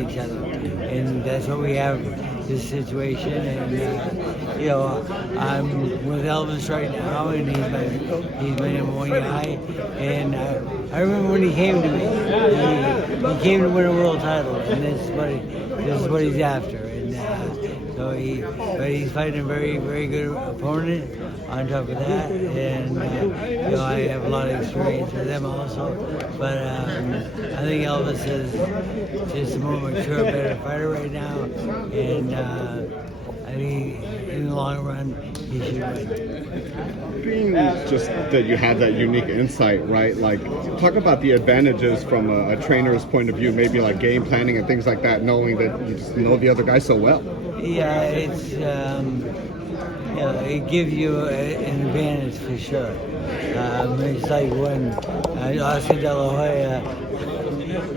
each other, and that's what we have. This situation, and I'm with Elvis right now, and he's my number one guy. And I remember when he came to me, he came to win a world title, and this is what he's after. And but he's fighting a very, very good opponent. On top of that, and I have a lot of experience with them also. But I think Elvis is just a more mature, better fighter right now, and I think in the long run he should win. Being just that you have that unique insight, right? Like, talk about the advantages from a trainer's point of view, maybe like game planning and things like that, knowing that you just know the other guy so well. Yeah, it's. It gives you an advantage for sure. It's like when Oscar De La Hoya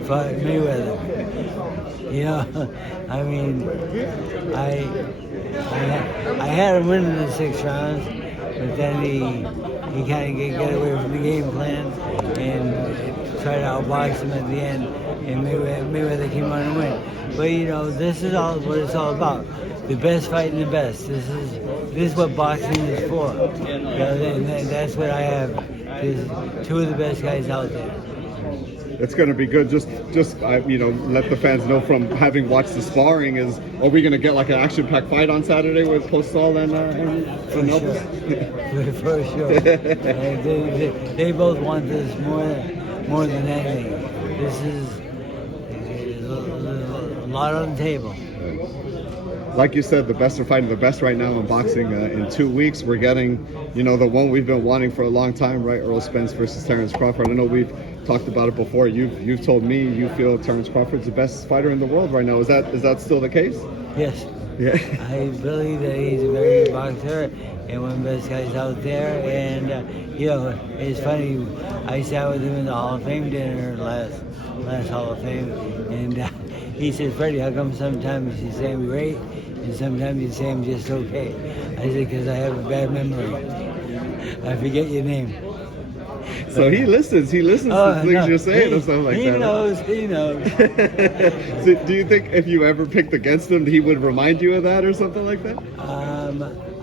fought Mayweather. I mean, I had him winning the 6 rounds, but then he kind of get away from the game plan and tried to outbox him at the end, and Mayweather came on and win. But this is all what it's all about. The best fighting the best. This is what boxing is for. That's what I have. There's 2 of the best guys out there. It's going to be good. Just let the fans know from having watched the sparring. Are we going to get like an action-packed fight on Saturday with Postal and Elvis? For sure. They both want this more than anything. This is a lot on the table. Like you said, the best are fighting the best right now in boxing. In 2 weeks, we're getting, the one we've been wanting for a long time, right? Errol Spence versus Terence Crawford. I know we've talked about it before. You've told me you feel Terence Crawford's the best fighter in the world right now. Is that still the case? Yes. Yeah. I believe that he's a very good boxer and one of the best guys out there. And it's funny. I sat with him in the Hall of Fame dinner last Hall of Fame, and he said, "Freddie, how come sometimes you say I'm great and sometimes you say I'm just okay?" I said, "Because I have a bad memory. I forget your name." So he listens to things you're saying and stuff like that. He knows. So do you think if you ever picked against him, he would remind you of that or something like that?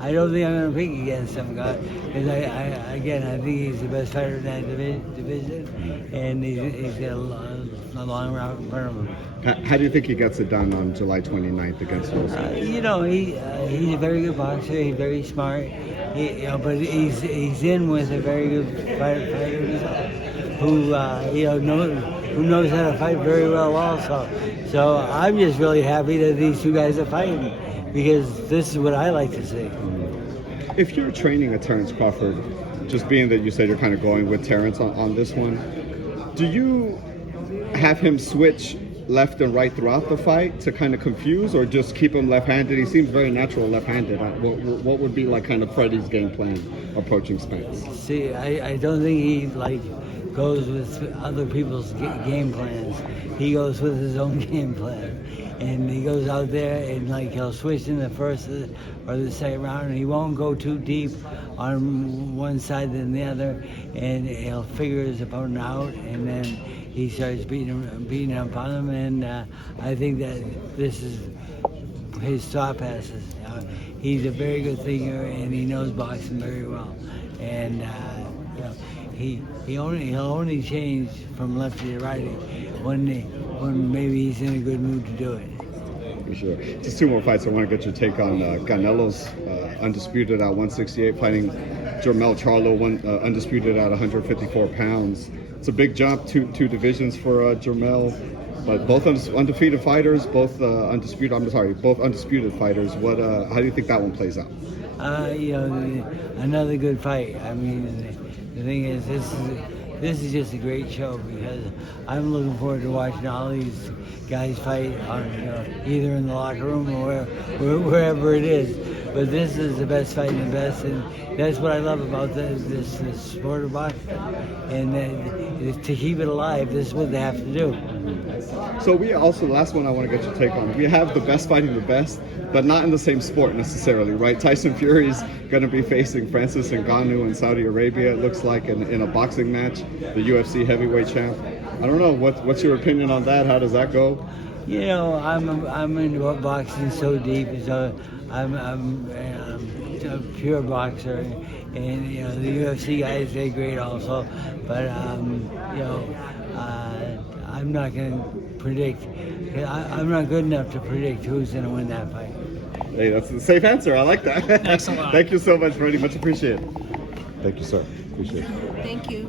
I don't think I'm going to pick against him, because I think he's the best fighter in that division, and he's got a long route in front of him. How do you think he gets it done on July 29th against Roach? He's a very good boxer. He's very smart. But he's in with a very good fighter who knows how to fight very well also. So I'm just really happy that these 2 guys are fighting, because this is what I like to see. If you're training a Terence Crawford, just being that you said you're kind of going with Terence on this one, do you have him switch left and right throughout the fight to kind of confuse, or just keep him left-handed? He seems very natural left-handed. What would be like kind of Freddie's game plan approaching Spence? See, I don't think he goes with other people's game plans. He goes with his own game plan, and he goes out there and he'll switch in the first or the second round, and he won't go too deep on one side than the other, and he'll figure his opponent out, and then he starts beating upon him, and I think that this is his thought passes. He's a very good thinker, and he knows boxing very well, and he'll only change from left to right when maybe he's in a good mood to do it. For sure. Just 2 more fights. I want to get your take on Canelo's undisputed at 168, fighting Jermell Charlo, undisputed at 154 pounds. It's a big jump, two divisions for Jermell, but both undefeated fighters, both undisputed fighters. How do you think that one plays out? Another good fight. I mean, the thing is, this is just a great show, because I'm looking forward to watching all these guys fight either in the locker room or wherever it is. But this is the best fight and the best, and that's what I love about this sport of boxing. And to keep it alive, this is what they have to do. So we also, the last one I want to get your take on, we have the best fighting the best, but not in the same sport necessarily, right? Tyson Fury's going to be facing Franncis Ngannou in Saudi Arabia, it looks like, in a boxing match, the UFC heavyweight champ. I don't know, what's your opinion on that? How does that go? You know, I'm into boxing so deep, so I'm a pure boxer, and you know the UFC guys, they're great also, but you know, I'm not gonna predict. I'm not good enough to predict who's gonna win that fight. Hey, that's a safe answer. I like that. Thanks a lot. Thank you so much, Freddie. Much appreciated. Thank you, sir. Appreciate it. Thank you.